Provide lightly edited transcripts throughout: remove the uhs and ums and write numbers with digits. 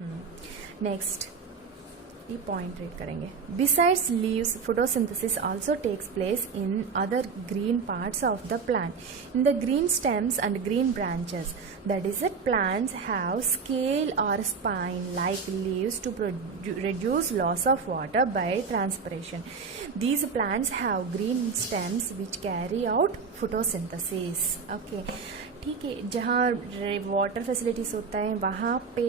Next ये point read करेंगे. Besides leaves photosynthesis also takes place in other green parts of the plant, in the green stems and green branches. That is, that plants have scale or spine like leaves to reduce loss of water by transpiration. These plants have green stems which carry out photosynthesis. Okay, ठीक है. जहाँ water facilities होता है वहाँ पे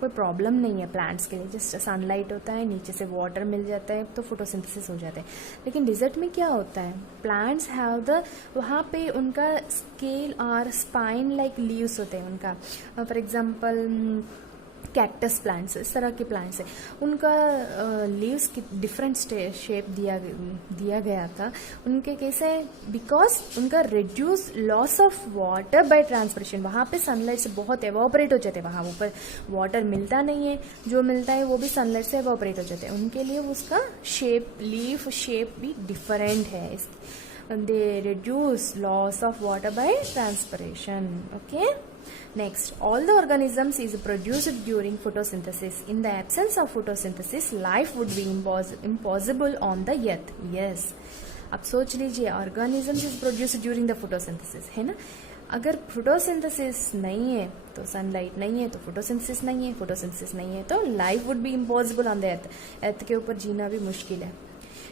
कोई problem नहीं है प्लांट्स के लिए. जस्ट सनलाइट होता है, नीचे से वाटर मिल जाता है तो फोटोसिंथेसिस हो जाता है. लेकिन डिजर्ट में क्या होता है, प्लांट्स हैव द, वहाँ पे उनका स्केल और स्पाइन लाइक लीव्स होते हैं उनका. फॉर एग्जांपल कैक्टस प्लांट्स, इस तरह के प्लांट्स है, उनका लीव्स की डिफरेंट शेप दिया गया था. उनके कैसे, बिकॉज उनका reduce loss of water bye transpiration. वहाँ पे सनलाइट से बहुत एवोपरेट हो जाते हैं, वहाँ ऊपर वाटर मिलता नहीं है, जो मिलता है वो भी सनलाइट से एवोपरेट हो जाते हैं. उनके लिए उसका शेप, लीफ शेप भी डिफरेंट है. They reduce loss of water bye transpiration. Okay. Next, all the organisms is produced during photosynthesis. In the absence of photosynthesis, life would be impossible on the earth. Yes. अब सोच लीजिए, organisms is produced during the photosynthesis, है ना. अगर photosynthesis नहीं है तो sunlight नहीं है तो photosynthesis नहीं है, photosynthesis नहीं है तो life would be impossible on the earth. अर्थ के ऊपर जीना भी मुश्किल है.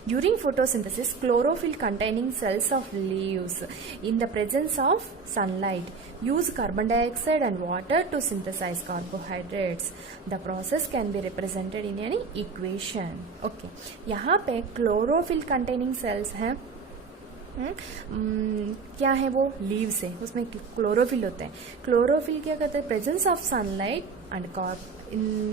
During photosynthesis, chlorophyll containing cells of leaves, in the presence of sunlight, use carbon dioxide and water to synthesize carbohydrates. The process can be represented in any equation. Okay, यहाँ पे chlorophyll containing cells हैं. क्या है वो, leaves है, उसमें chlorophyll होते हैं. क्लोरोफिल क्या करते हैं, presence of sunlight and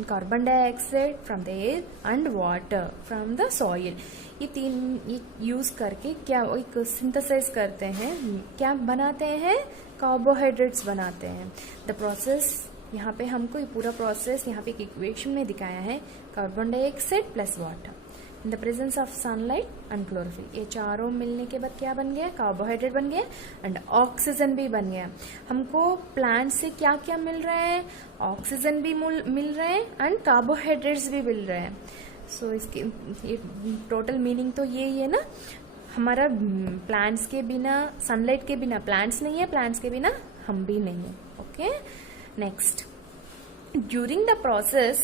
carbon dioxide from the air and water from the soil. ये तीन ये यूज करके क्या एक सिंथेसाइज करते हैं, क्या बनाते हैं, कार्बोहाइड्रेट्स बनाते हैं. द प्रोसेस, यहाँ पे हमको ये पूरा प्रोसेस यहाँ पे एक इक्वेशन में दिखाया है. Carbon dioxide plus water in the presence of sunlight and chlorophyll. ये चारों मिलने के बाद क्या बन गया, कार्बोहाइड्रेट बन गया एंड ऑक्सीजन भी बन गया. हमको प्लांट से क्या क्या मिल रहा है, ऑक्सीजन भी मिल रहा है एंड कार्बोहाइड्रेट्स भी मिल रहे हैं. सो इसके ये टोटल मीनिंग तो यही है ना, हमारा प्लांट्स के बिना, सनलाइट के बिना प्लांट्स नहीं है, प्लांट्स के बिना हम भी नहीं है. Okay. Next, during the process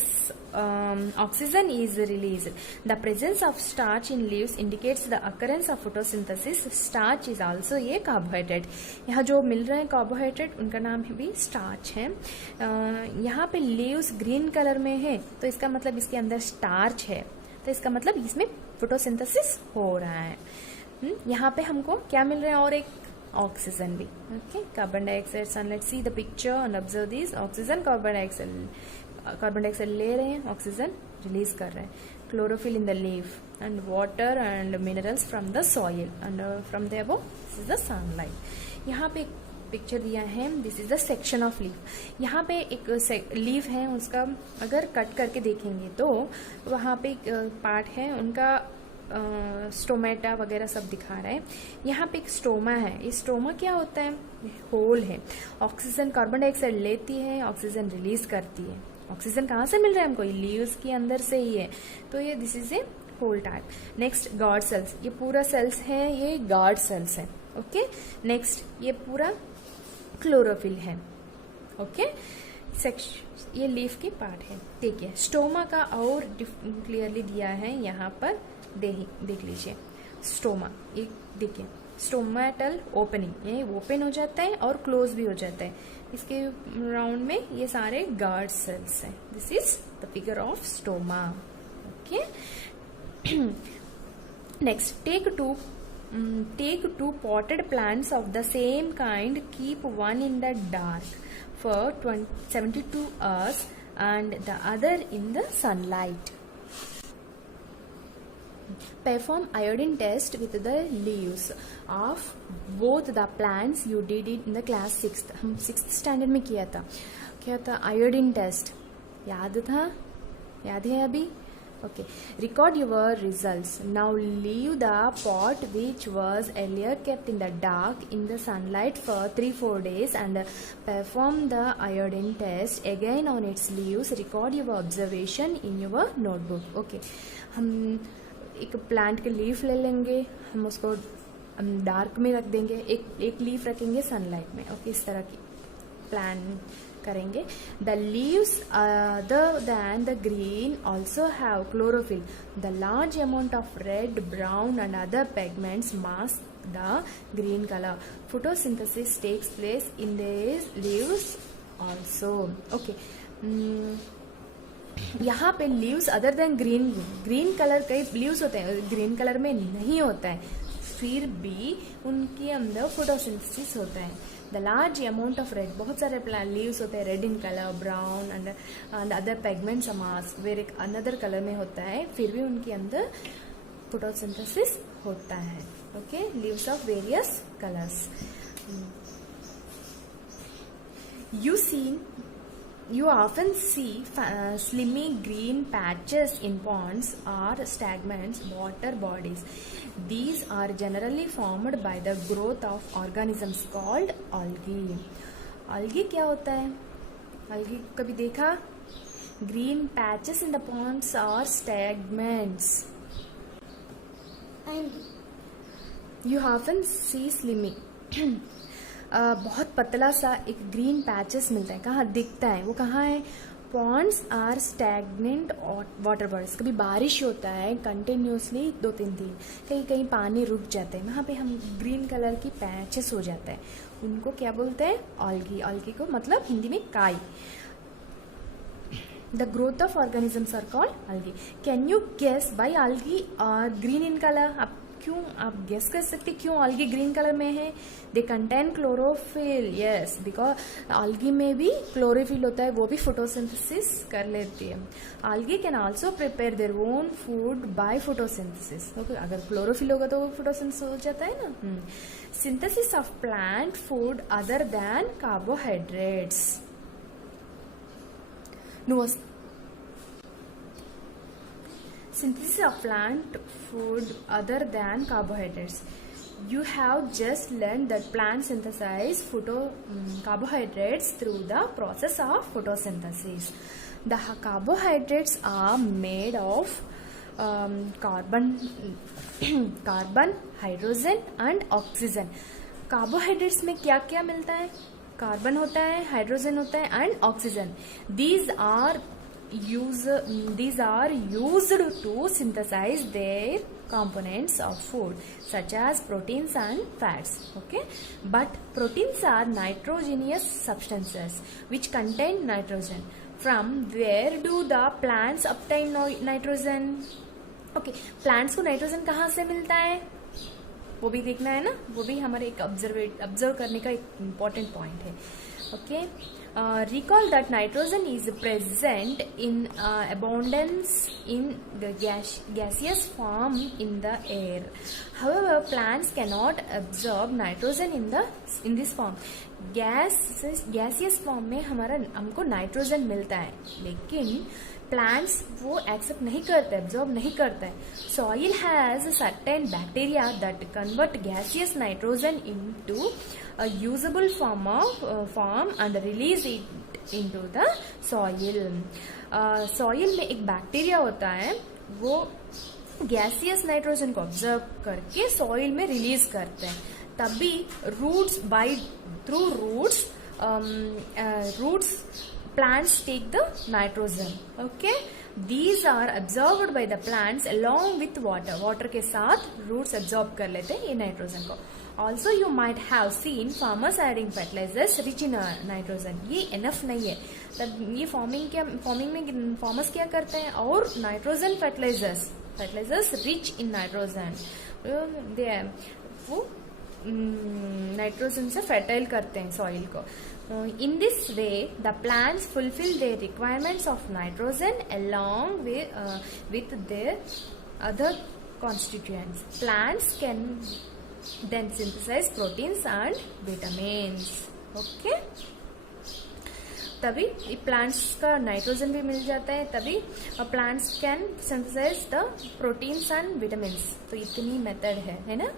oxygen is released. The presence of starch in leaves indicates the occurrence of photosynthesis. Starch is also a carbohydrate. यहाँ जो मिल रहे हैं कार्बोहाइड्रेट उनका नाम भी स्टार्च है. यहाँ पे लीव्स ग्रीन कलर में है तो इसका मतलब इसके अंदर स्टार्च है, तो इसका मतलब इसमें फोटोसिंथेसिस हो रहा है. यहाँ पे हमको क्या मिल रहा है, और एक ऑक्सीजन भी. Okay. Carbon dioxide, sunlight, see the picture and observe this. Oxygen, carbon dioxide ले रहे हैं, ऑक्सीजन रिलीज कर रहे हैं. Chlorophyll in the leaf and water and minerals from the soil and from the above this is the sunlight. यहाँ पे एक picture दिया है, this is the section of leaf. यहाँ पे एक लीफ है, उसका अगर कट करके देखेंगे तो वहाँ पे एक पार्ट है उनका, स्टोमेटा वगैरह सब दिखा रहा है. यहाँ पे एक स्टोमा है. ये स्टोमा क्या होता है, होल है. ऑक्सीजन, कार्बन डाइऑक्साइड लेती है, ऑक्सीजन रिलीज करती है. ऑक्सीजन कहाँ से मिल रहा है हमको, ये लीव्स के अंदर से ही है. तो ये this is a whole type. Next, guard cells. ये पूरा सेल्स है, ये गार्ड सेल्स है. ओके. नेक्स्ट, ये पूरा क्लोरोफिल है. ओके. ये लीफ की पार्ट है. देखिए स्टोमा का और क्लियरली दिया है यहाँ पर, देख लीजिए. स्टोमा, ये देखिए स्टोमेटल ओपनिंग, ये ओपन हो जाता है और क्लोज भी हो जाता है. इसके राउंड में ये सारे गार्ड सेल्स हैं. This is the figure of stoma. Okay. Next, take two potted plants of the same kind, keep one in the dark for 72 hours and the other in the sunlight. Perform iodine test with the leaves of both the plants you did it in the class 6th. हम 6th standard में किया था. क्या था, iodine test. याद था, याद है अभी. Okay, record your results. Now leave the pot which was earlier kept in the dark in the sunlight for 3-4 days and perform the iodine test again on its leaves. Record your observation in your notebook. Okay, हम एक plant के leaf ले लेंगे, हम उसको dark में रख देंगे, एक लीफ रखेंगे सनलाइट में. ओके, इस तरह की प्लान करेंगे. The leaves other than the green also have chlorophyll. The large amount of red, brown and other pigments mask the green colour. Photosynthesis takes place in the leaves also. Okay, यहाँ पे leaves other than green colour कई leaves होते हैं, green colour में नहीं होता है, फिर भी उनके अंदर फोटोसिंथेसिस होता है. The large amount of red, बहुत सारे लीव्स होते हैं red in colour, brown and other pigments mask were another colour में होता है, फिर भी उनके अंदर फोटोसिंथेसिस होता है. Okay, leaves of various colours. You often see slimy green patches in ponds or stagnant water bodies. These are generally formed by the growth of organisms called algae. Algae क्या होता है? Algae कभी देखा? Green patches in the ponds or stagnants. You often see slimy. बहुत पतला सा एक green patches मिलता है. कहाँ दिखता है? वो कहाँ है? Ponds are stagnant water bodies. कभी बारिश होता है कंटिन्यूसली 2-3 दिन, कहीं कहीं पानी रुक जाते हैं, वहाँ पे हम ग्रीन कलर की पैचेस हो जाता है, उनको क्या बोलते हैं? ऑल्गी. ऑल्गी को मतलब हिंदी में काई. The growth of organisms are called algae. Can you guess why algae are green in color? आप गेस कर सकते क्यों algae ग्रीन कलर में है? They contain chlorophyll. Yes, because algae में भी क्लोरोफिल होता है, वो भी फोटोसिंथेसिस कर लेती है. Algae can also prepare their own food by photosynthesis. Okay, अगर क्लोरोफिल होगा तो वो फोटोसिंथेसिस हो जाता है ना. Synthesis of plant food other than carbohydrates. Synthesis of plant food other than carbohydrates. You have just learned that plants synthesize carbohydrates through the process of photosynthesis. The carbohydrates are made of carbon, hydrogen and oxygen. Carbohydrates में क्या क्या मिलता है? Carbon होता है, hydrogen होता है and oxygen. These are used to synthesize their components of food such as proteins and fats. Okay, but proteins are nitrogenous substances which contain nitrogen. From where do the plants obtain nitrogen? Okay, plants को nitrogen कहाँ से मिलता है वो भी देखना है ना, वो भी हमारे एक ऑब्जर्व करने का एक इम्पॉर्टेंट पॉइंट है. Okay, recall that nitrogen is present in abundance in the gaseous form in the air. However, plants cannot absorb nitrogen in this form. gaseous form में हमको नाइट्रोजन मिलता है, लेकिन प्लांट्स वो एक्सेप्ट नहीं करते, एब्जॉर्ब नहीं करते हैं. Soil has certain bacteria that convert gaseous nitrogen into a usable form and release it into the soil. Soil में एक बैक्टीरिया होता है, वो गैसियस नाइट्रोजन को ऑब्जर्व करके सॉइल में रिलीज करते हैं. तभी through roots plants take the nitrogen. Okay, these are absorbed by the plants along with water के साथ roots absorb कर लेते हैं ये नाइट्रोजन को. Also you might have seen farmers adding fertilizers rich in nitrogen. ये enough नहीं है, तब ये फार्मिंग में फार्मर्स क्या करते हैं? और nitrogen fertilizers rich in nitrogen, वो नाइट्रोजन से फर्टाइल करते हैं सॉइल को. In this way, the plants fulfill their requirements of nitrogen along with their other constituents. Plants can then synthesize proteins and vitamins. Okay. तभी plants का nitrogen भी मिल जाता है, तभी plants can synthesise the proteins and vitamins. तो इतनी method है ना।